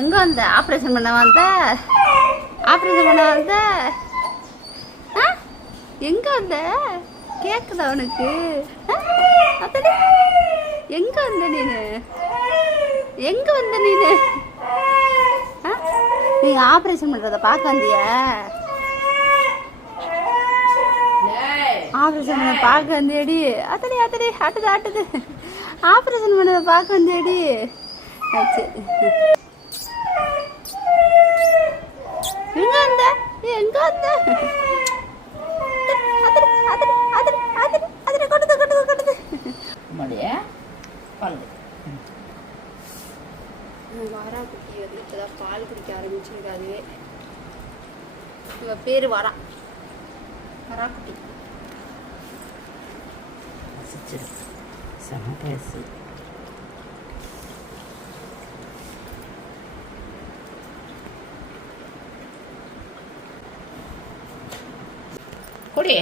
எங்கே வந்த? ஆப்ரேஷன் பண்ண வந்த? ஆப்ரேஷன் பண்ண வந்த? ஆ எங்கே வந்த? கேட்குதா அவனுக்கு? அத்தடி எங்கே வந்த நீனு? எங்கே வந்த நீனு? நீங்கள் ஆப்ரேஷன் பண்ணுறத பார்க்க வந்தியா? ஆப்ரேஷன் பண்ண பார்க்க வந்தியடி? அத்தடி அத்தடி ஆட்டுது ஆட்டுது. ஆப்ரேஷன் பண்ணதை பார்க்க வந்தியடி? சரி எங்க வந்த? எங்க வந்த? வாராக்குட்டி வந்து இப்போதான் பால் குடிக்க ஆரம்பிச்சிருக்காது. இவ பேரு வரா. வராக்குட்டி செம பேசு. குடி